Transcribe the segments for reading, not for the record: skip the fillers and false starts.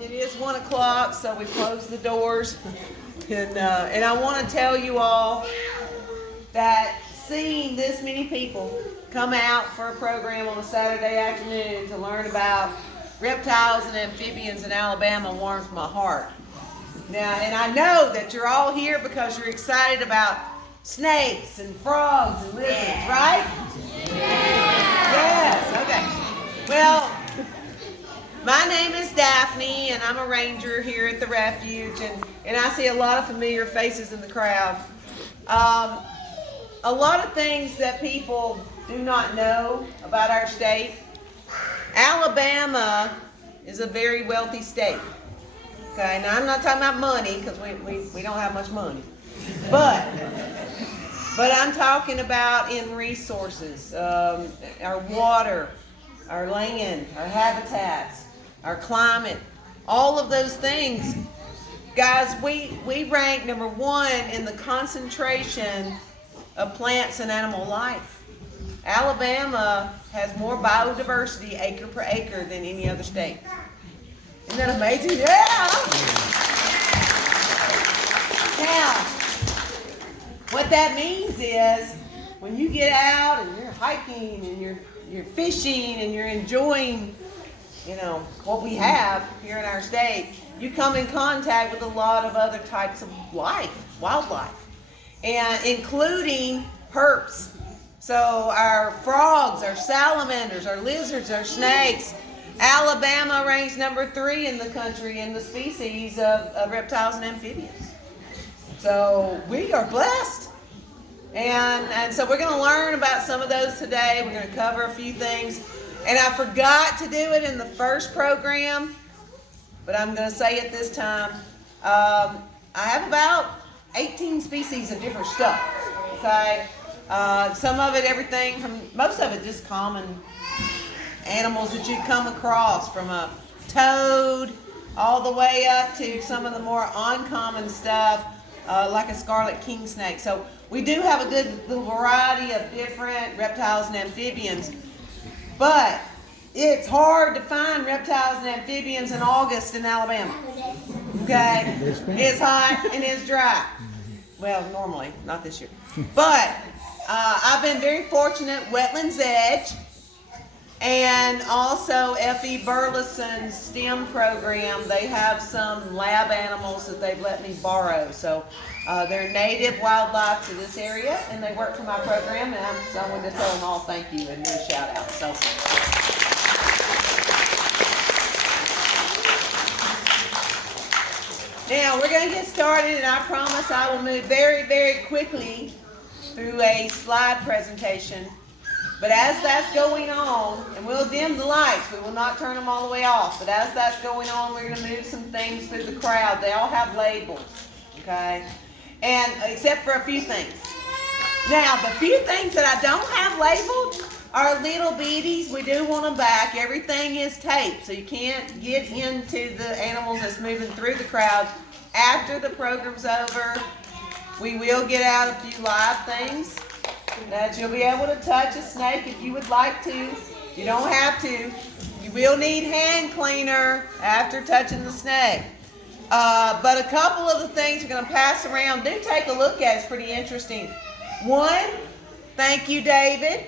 It is 1 o'clock, so we closed the doors. And I want to tell you all that seeing this many people come out for a program on a Saturday afternoon to learn about reptiles and amphibians in Alabama warms my heart. Now, and I know that you're all here because you're excited about snakes and frogs and lizards, right? Yes, okay. Well, my name is Daphne, and I'm a ranger here at the Refuge, and I see a lot of familiar faces in the crowd. A lot of things that people do not know about our state. Alabama is a very wealthy state. Okay, now I'm not talking about money because we don't have much money, but I'm talking about in resources, our water, our land, our habitats, our climate, all of those things. Guys, we rank number 1 in the concentration of plants and animal life. Alabama has more biodiversity acre per acre than any other state. Isn't that amazing? Yeah! Now, what that means is when you get out and you're hiking and you're fishing and you're enjoying, what we have here in our state, you come in contact with a lot of other types of wildlife, and including herps. So our frogs, our salamanders, our lizards, our snakes. Alabama ranks number 3 in the country in the species of reptiles and amphibians. So we are blessed. And so we're going to learn about some of those today. We're going to cover a few things. And I forgot to do it in the first program, but I'm going to say it this time. I have about 18 species of different stuff. Okay? Some of it, everything from, most of it just common animals that you come across, from a toad all the way up to some of the more uncommon stuff, like a scarlet king snake. So we do have a good little variety of different reptiles and amphibians, but it's hard to find reptiles and amphibians in August in Alabama. Okay? It's hot and it's dry. Well, normally, not this year. But I've been very fortunate, Wetlands Edge, and also F.E. Burleson's STEM program. They have some lab animals that they've let me borrow. So they're native wildlife to this area, and they work for my program, and so I wanted to tell them all thank you and do a shout out. So. Now we're going to get started, and I promise I will move very, very quickly through a slide presentation. But as that's going on, and we'll dim the lights, we will not turn them all the way off, but as that's going on, we're going to move some things through the crowd. They all have labels, okay? And except for a few things. Now, the few things that I don't have labeled are little bitties. We do want them back. Everything is taped, so you can't get into the animals that's moving through the crowd. After the program's over, we will get out a few live things that you'll be able to touch a snake if you would like to. You don't have to. You will need hand cleaner after touching the snake. But a couple of the things we're going to pass around, do take a look at. It's pretty interesting. One, thank you, David,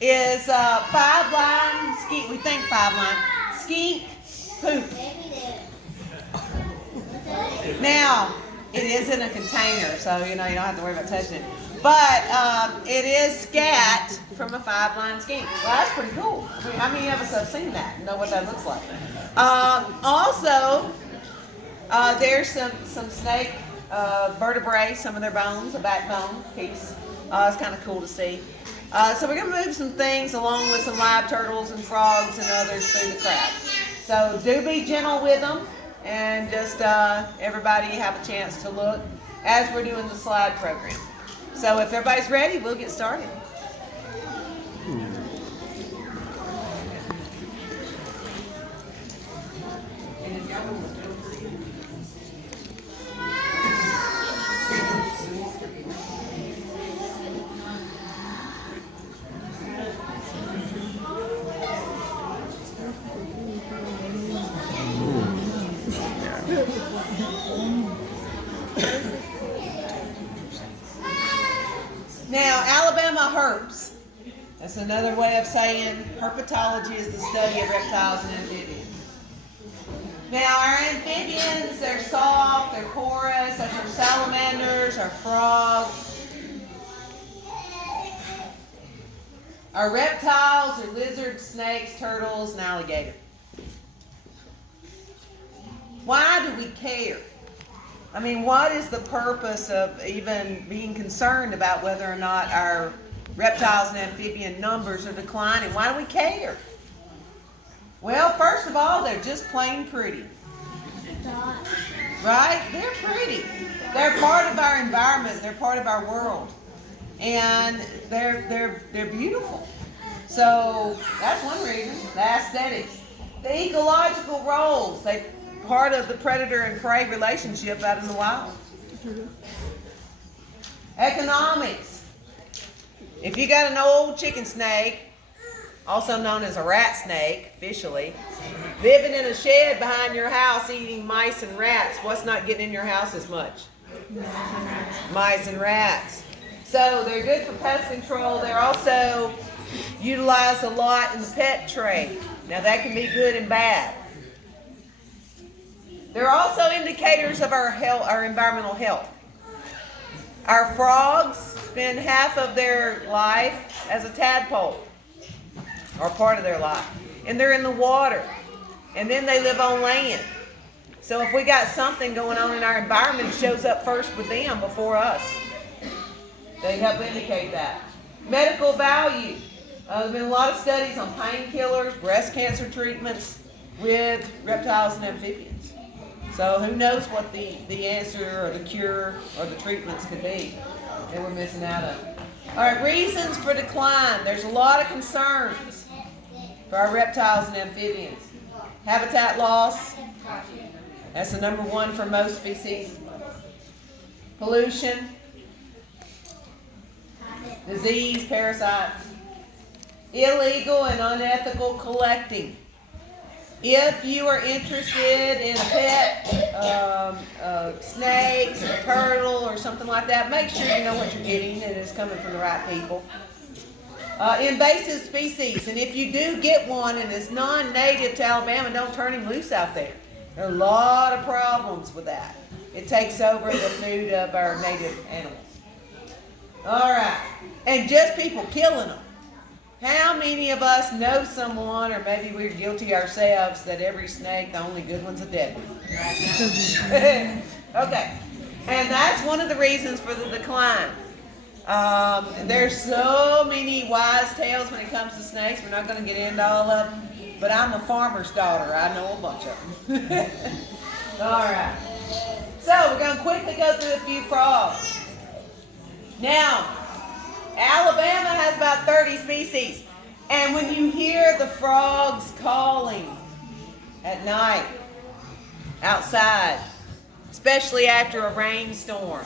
is 5-line skink. We think 5-line skink poop. Now, it is in a container, so you don't have to worry about touching it. But it is scat from a 5-line skink. Well, that's pretty cool. I mean, how many of us have seen that and know what that looks like? Also, there's some snake vertebrae, some of their bones, a backbone piece. It's kind of cool to see. So we're going to move some things along with some live turtles and frogs and others through the crowd. So do be gentle with them, and just everybody have a chance to look as we're doing the slide program. So if everybody's ready, we'll get started. Now, Alabama herps. That's another way of saying herpetology is the study of reptiles and amphibians. Now, our amphibians, they're soft, they're porous, that's our salamanders, our frogs. Our reptiles are lizards, snakes, turtles, and alligators. Why do we care? I mean, what is the purpose of even being concerned about whether or not our reptiles and amphibian numbers are declining? Why do we care? Well, first of all, they're just plain pretty. Right? They're pretty. They're part of our environment. They're part of our world. And they're beautiful. So that's one reason. The aesthetics. The ecological roles. They're part of the predator and prey relationship out in the wild. Economics. If you got an old chicken snake, also known as a rat snake, officially, living in a shed behind your house eating mice and rats, what's not getting in your house as much? Mice and rats. So they're good for pest control. They're also utilized a lot in the pet trade. Now that can be good and bad. They're also indicators of our health, our environmental health. Our frogs spend half of their life as a tadpole, or part of their life. And they're in the water. And then they live on land. So if we got something going on in our environment, it shows up first with them before us. They help indicate that. Medical value. There's been a lot of studies on painkillers, breast cancer treatments with reptiles and amphibians. So who knows what the answer or the cure or the treatments could be that we're missing out on. All right, reasons for decline. There's a lot of concerns for our reptiles and amphibians. Habitat loss. That's the number one for most species. Pollution. Disease, parasites. Illegal and unethical collecting. If you are interested in a pet, a snake, a turtle, or something like that, make sure you know what you're getting and it's coming from the right people. Invasive species, and if you do get one and it's non-native to Alabama, don't turn him loose out there. There are a lot of problems with that. It takes over the food of our native animals. All right, and just people killing them. How many of us know someone, or maybe we're guilty ourselves, that every snake, the only good one's a dead one? Okay, and that's one of the reasons for the decline. There's so many wise tales when it comes to snakes. We're not going to get into all of them, but I'm a farmer's daughter. I know a bunch of them. All right, so we're going to quickly go through a few frogs. Now, Alabama has about 30 species, and when you hear the frogs calling at night outside, especially after a rainstorm,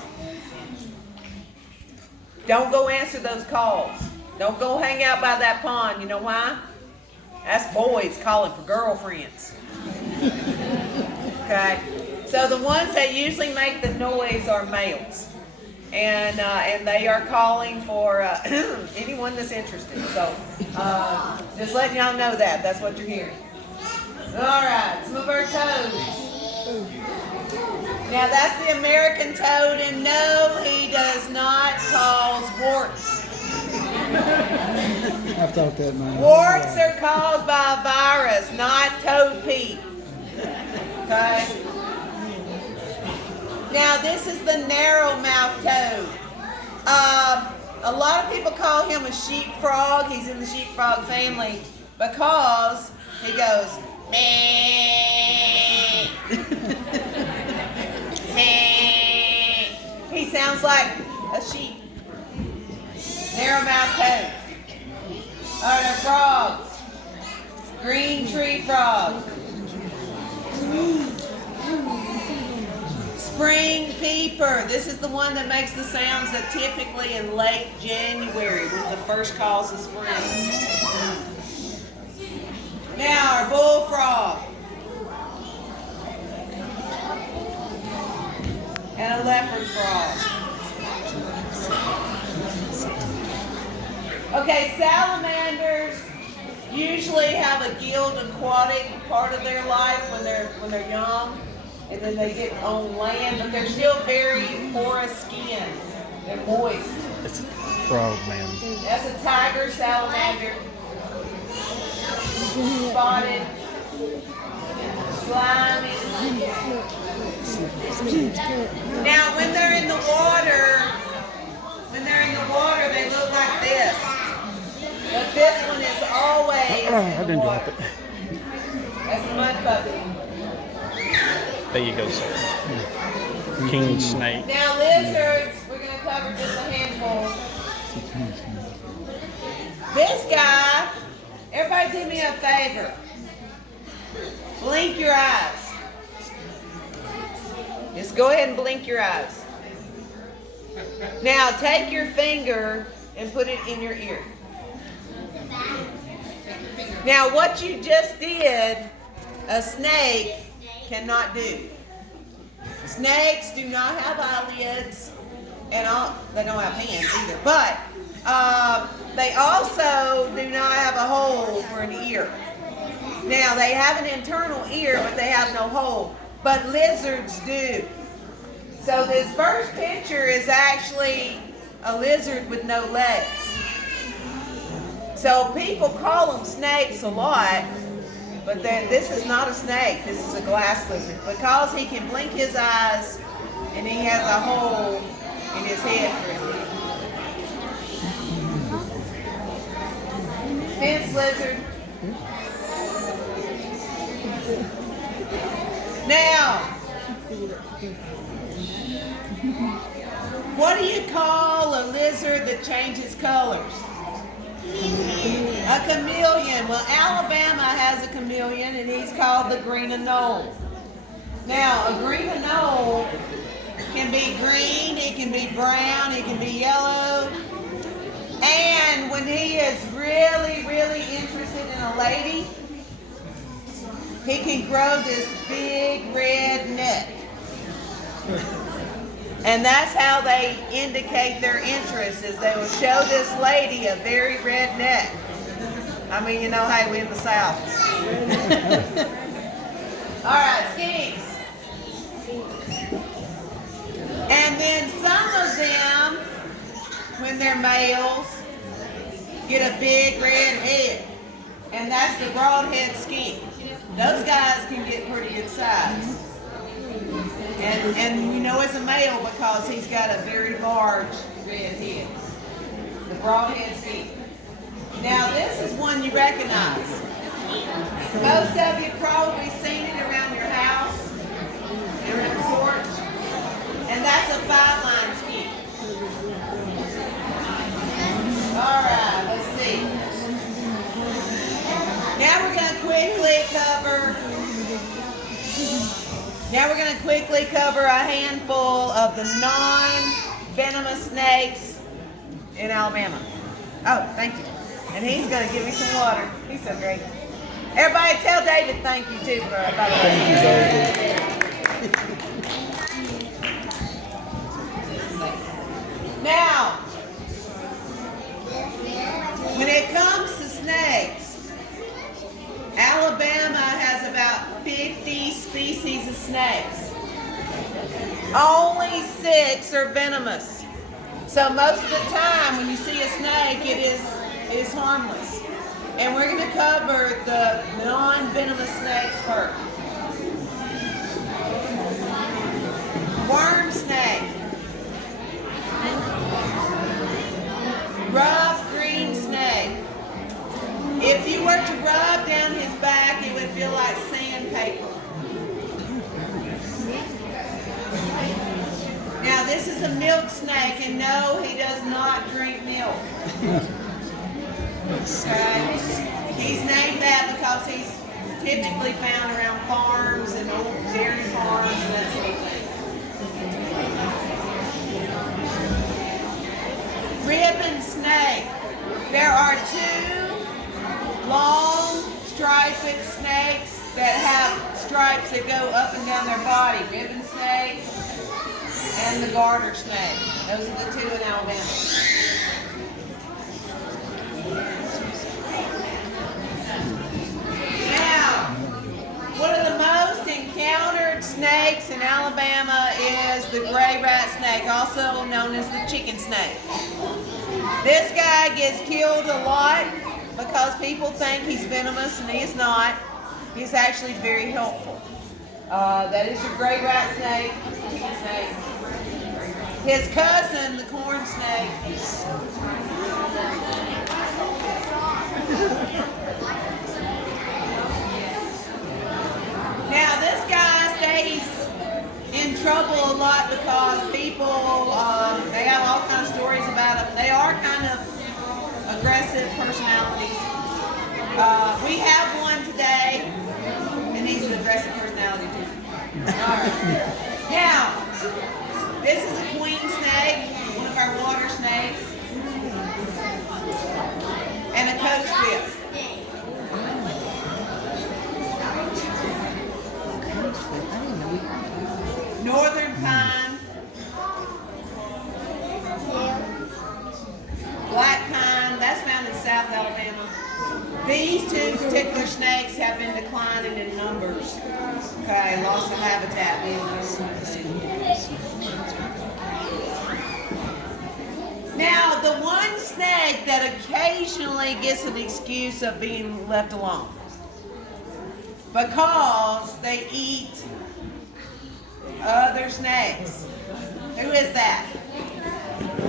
don't go answer those calls. Don't go hang out by that pond. You know why? That's boys calling for girlfriends. Okay? So the ones that usually make the noise are males. And they are calling for anyone that's interested. So just letting y'all know that. That's what you're hearing. All right, some of our toads. Now that's the American toad, and no, he does not cause warts. I thought that, man. Warts are caused by a virus, not toad pee. Okay? Now, this is the narrow-mouthed toad. A lot of people call him a sheep frog. He's in the sheep frog family because he goes, meh. Meh. He sounds like a sheep. Narrow-mouthed toad. All right, our frogs. Green tree frog. Spring peeper. This is the one that makes the sounds that typically in late January with the first calls of spring. Now our bullfrog. and a leopard frog. Okay, salamanders usually have a gilled aquatic part of their life when they're young, and then they get on land, but they're still very porous skin. They're moist. It's a frog, man. That's a tiger salamander. Spotted. Slimy. Now, when they're in the water, they look like this. But this one is always I didn't drop it. That's a mud puppy. There you go, sir. King snake. Now, lizards, we're going to cover just a handful. This guy, everybody do me a favor. Blink your eyes. Just go ahead and blink your eyes. Now, take your finger and put it in your ear. Now, what you just did, a snake cannot do. Snakes do not have eyelids, and they don't have hands either. But they also do not have a hole for an ear. Now, they have an internal ear, but they have no hole. But lizards do. So this first picture is actually a lizard with no legs. So people call them snakes a lot, but this is not a snake. This is a glass lizard because he can blink his eyes and he has a hole in his head for his ear. Fence lizard. Now, what do you call a lizard that changes colors? A chameleon. Well, Alabama has a chameleon, and he's called the green anole. Now, a green anole can be green, it can be brown, it can be yellow. And when he is really, really interested in a lady, he can grow this big red neck. And that's how they indicate their interest, is they will show this lady a very red neck. I mean, you know, hey, we in the South. All right, skinks. And then some of them, when they're males, get a big red head. And that's the broadhead skink. Those guys can get pretty good size. And you know it's a male because he's got a very large red head. The broadhead skink. Now this is one you recognize. Most of you probably seen it around your house, in the porch. And that's a five-line skink. Alright, let's see. Now we're going to quickly cover a handful of the non-venomous snakes in Alabama. Oh, thank you. And he's going to give me some water. He's so great. Everybody tell David thank you too, by the way. Thank you, David. Now, when it comes to snakes, Alabama has about 50 species of snakes. Only 6 are venomous. So most of the time when you see a snake, it is harmless. And we're going to cover the non-venomous snakes first. Worm snake. Rough green snake. If you were to rub down his back, it would feel like sandpaper. Now this is a milk snake, and no, he does not drink milk. Okay? He's named that because he's typically found around farms and old dairy farms and that sort of thing. Ribbon snake. There are 2 long striped snakes that have stripes that go up and down their body. Ribbon snake and the garter snake. Those are the two in Alabama. Now, one of the most encountered snakes in Alabama is the gray rat snake, also known as the chicken snake. This guy gets killed a lot because people think he's venomous, and he is not. He's actually very helpful. That is your gray rat snake, chicken snake. His cousin, the corn snake. Now this guy stays in trouble a lot because people, they have all kinds of stories about him. They are kind of aggressive personalities. We have one today, and he's an aggressive personality too. All right. Now, this is a queen snake, one of our water snakes, and a coach whip. Northern pine, black pine, that's found in South Alabama. These two particular snakes have been declining in numbers. Okay, loss of habitat being Now, the one snake that occasionally gets an excuse of being left alone because they eat other snakes. Who is that?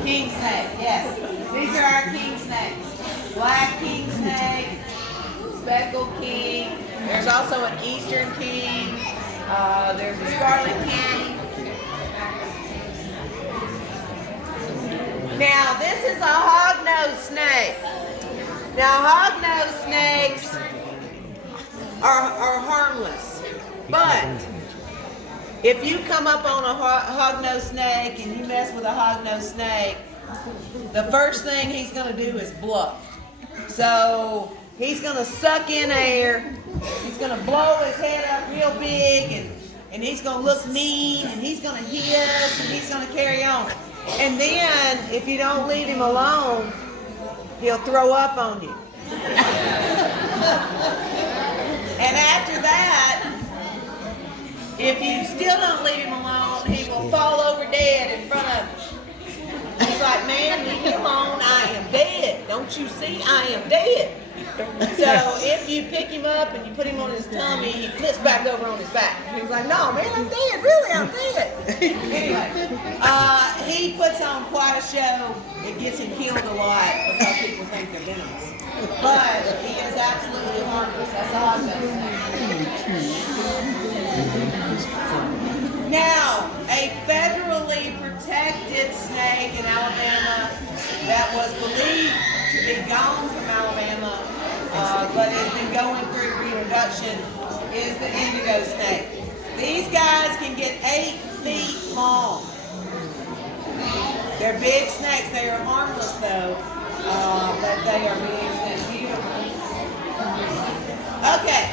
King snake, yes. These are our king snakes. Black king snake, speckled king. There's also an eastern king. There's a scarlet king. Now, this is a hognose snake. Now, hognose snakes are harmless, but if you come up on a hognose snake and you mess with a hognose snake, the first thing he's going to do is bluff. So he's going to suck in air, he's going to blow his head up real big, and he's going to look mean, and he's going to hiss, and he's going to carry on. And then, if you don't leave him alone, he'll throw up on you. And after that, if you still don't leave him alone, he will fall over dead in front of you. He's like, man, leave me alone, I am dead. Don't you see, I am dead. So if you pick him up and you put him on his tummy, he flips back over on his back. He's like, no, man, I'm dead, really, I'm dead. Anyway, he puts on quite a show. It gets him killed a lot because people think they're venomous. But he is absolutely harmless. That's all I'm saying. Now, a federally protected snake in Alabama that was believed to be gone from Alabama, but has been going through reintroduction, is the indigo snake. These guys can get 8 feet long. They're big snakes. They are harmless though, but they are big snakes. Beautiful. Okay.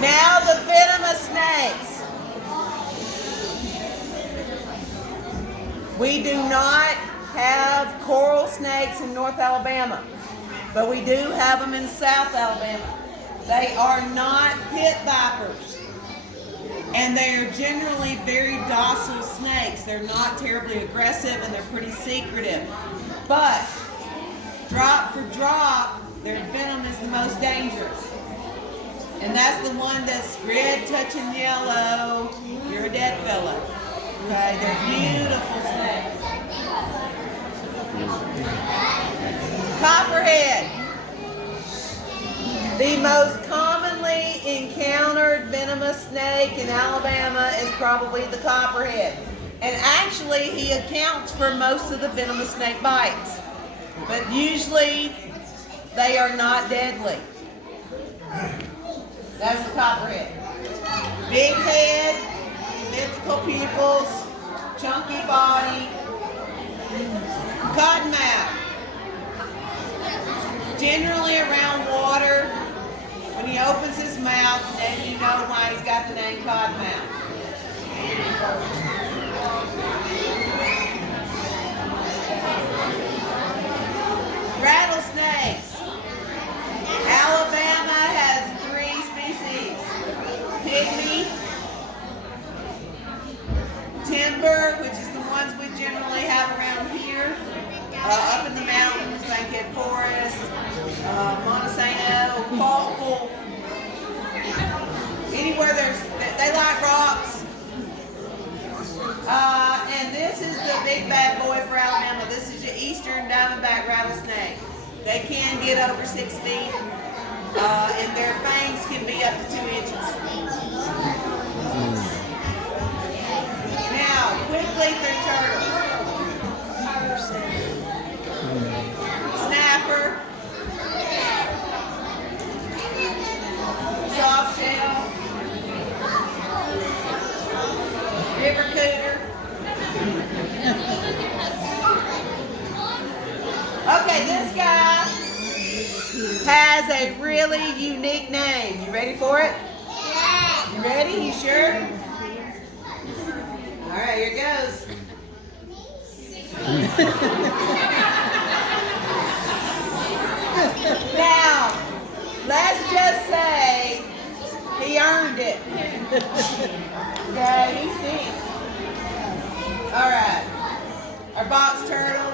Now the venomous snakes. We do not have coral snakes in North Alabama, but we do have them in South Alabama. They are not pit vipers, and they are generally very docile snakes. They're not terribly aggressive, and they're pretty secretive. But drop for drop, their venom is the most dangerous. And that's the one that's red touching yellow. You're a dead fella. Okay, they're beautiful snakes. Copperhead. The most commonly encountered venomous snake in Alabama is probably the copperhead. And actually, he accounts for most of the venomous snake bites. But usually, they are not deadly. That's the copperhead. Big head, elliptical pupils, chunky body, cottonmouth. Generally around water, when he opens his mouth, then you know why he's got the name cottonmouth. Rattlesnakes. Alabama has 3 species. Pygmy, timber, which is the ones we generally have around here. Up in the mountains, Bankhead Forest, Montesano, Faultful. Anywhere they like rocks. And this is the big bad boy for Alabama. This is your eastern diamondback rattlesnake. They can get over 6 feet, and their fangs can be up to 2 inches. Now, quickly through turtles. Snapper, soft shell, river cooter. Okay, this guy has a really unique name. You ready for it? You ready? You sure? All right, here it goes. Now, let's just say he earned it. Okay, he's deep. All right, our box turtle.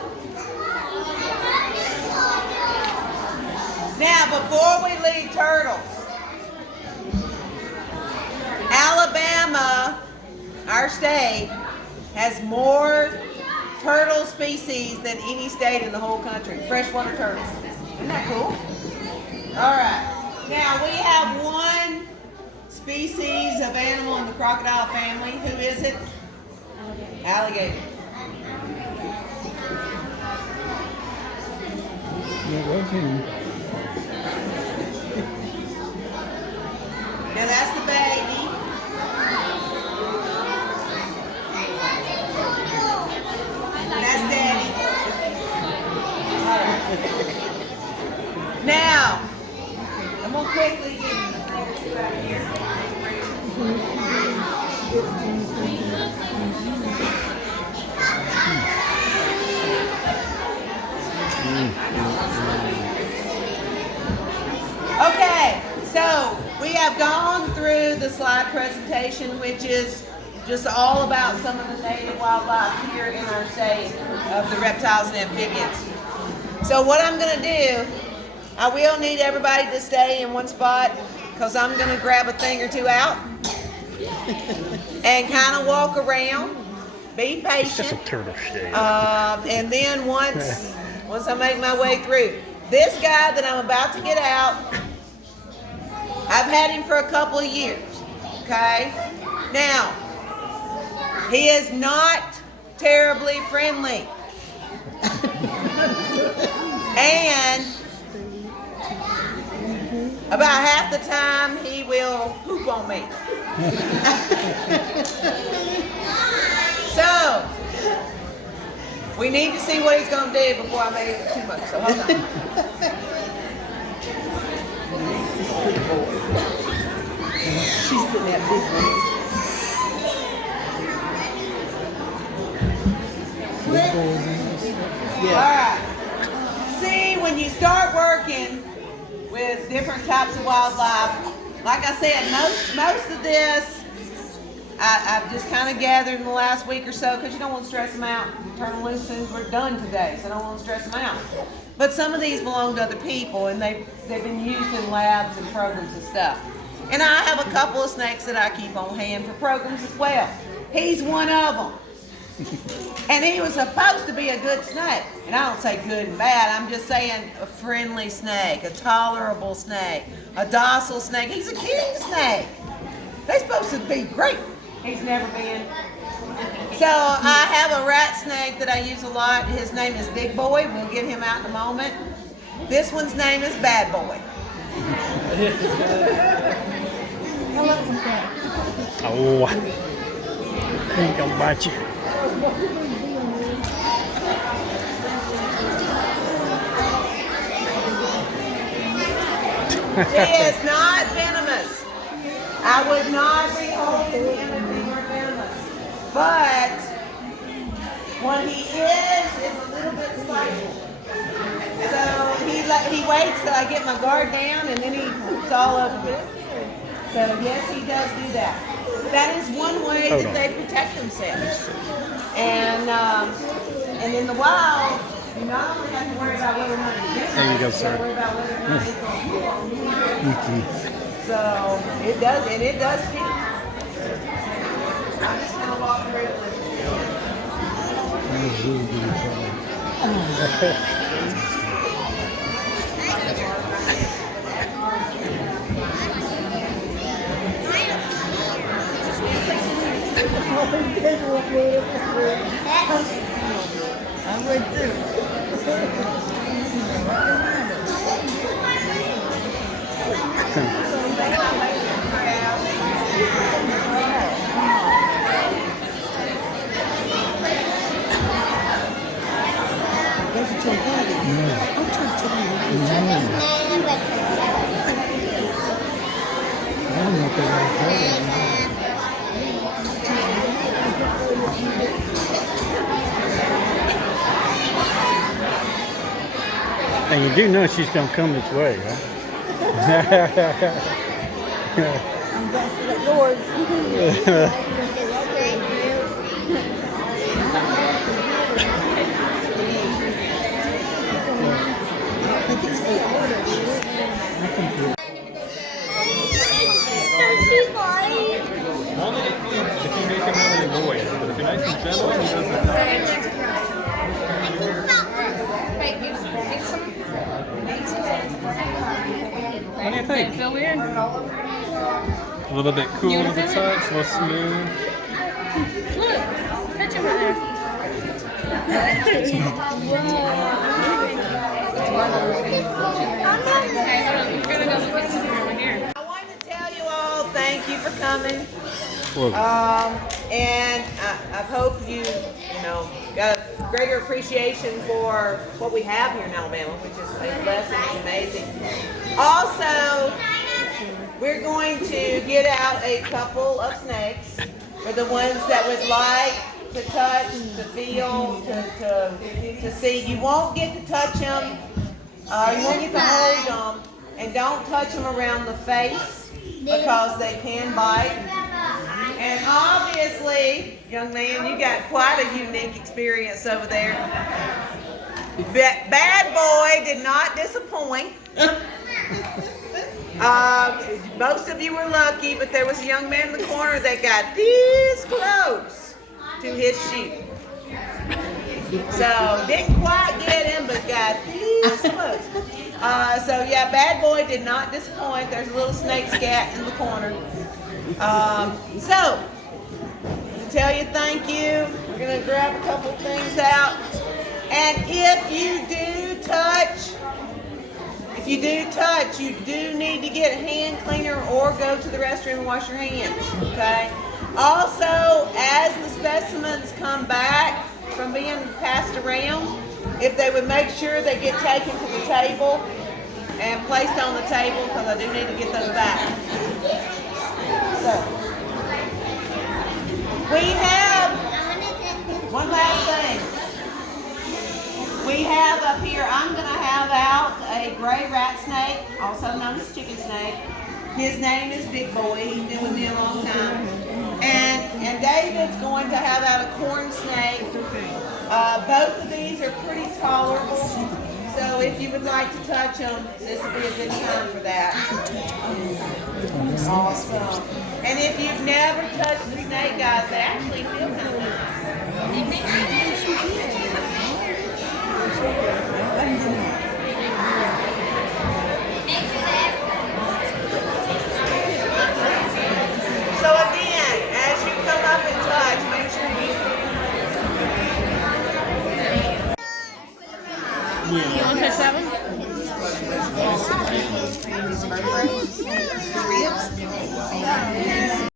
Now, before we leave turtles, Alabama, our state, has more turtle species than any state in the whole country. Freshwater turtles. Isn't that cool? All right. Now, we have one species of animal in the crocodile family. Who is it? Alligator. Now, that's the baby. That's daddy. All right. Now, I'm going to quickly get you out of here. Okay, so we have gone through the slide presentation, which is just all about some of the native wildlife here in our state of the reptiles and amphibians. So what I'm going to do, I will need everybody to stay in one spot because I'm going to grab a thing or two out and kind of walk around. Be patient. It's just a turtle shell. And then once I make my way through, this guy that I'm about to get out, I've had him for a couple of years. Okay? Now, he is not terribly friendly. And about half the time he will poop on me. So, we need to see what he's going to do before I make it too much. So hold on. She's putting that big one. All right. See, when you start working with different types of wildlife, like I said, most of this I've just kind of gathered in the last week or so because you don't want to stress them out. Turn them loose as soon as we're done today, so I don't want to stress them out. But some of these belong to other people, and they've been used in labs and programs and stuff. And I have a couple of snakes that I keep on hand for programs as well. He's one of them. And he was supposed to be a good snake. And I don't say good and bad, I'm just saying a friendly snake, a tolerable snake, a docile snake. He's a king snake. They're supposed to be great. He's never been. So I have a rat snake that I use a lot. His name is Big Boy. We'll get him out in a moment. This one's name is Bad Boy. Oh, he ain't gonna bite you. He is not venomous. I would not be holding him if he were venomous. But when he is a little bit spiteful. So he waits till I get my guard down and then he hoops all over me. So yes, he does do that. That is one way that they protect themselves. And in the wild, you not only have to worry about whether or not you get There you go, you sir. have to worry about whether or not it's going to kill. So it does sting. I'm just gonna walk through it with I would too. And you do know she's gonna come this way, right? I'm going for the Lord. Only if you make him really annoyed, but if you're nice and gentle, he doesn't. What do you think? Feel weird? A little bit cool to the touch, a little smooth. Look, touch him right there. Okay, hold on. We're gonna go look at something over here. I wanted to tell you all thank you for coming. Well, And I hope you got a greater appreciation for what we have here in Alabama, which is a blessing. It's amazing. Also, we're going to get out a couple of snakes for the ones that would like to touch, to feel, to see. You won't get to touch them. You won't get to hold them. And don't touch them around the face because they can bite. And obviously, young man, you got quite a unique experience over there. Bad boy did not disappoint. Most of you were lucky, but there was a young man in the corner that got this close to his shoe. So didn't quite get him, but got this close. So yeah, bad boy did not disappoint. There's a little snake scat in the corner. So to tell you thank you, we're gonna grab a couple things out. And if you do touch, you do need to get a hand cleaner or go to the restroom and wash your hands, okay? Also, as the specimens come back from being passed around, if they would make sure they get taken to the table and placed on the table, because I do need to get those back. So, we have one last thing. We have up here, I'm going to have out a gray rat snake, also known as chicken snake. His name is Big Boy. He's been with me a long time. And David's going to have out a corn snake. Both of these are pretty tolerable. So if you would like to touch them, this would be a good time for that. Awesome. And if you've never touched the snake, guys, they actually feel kind of nice. So again, as you come up and touch, make sure You want to touch that one?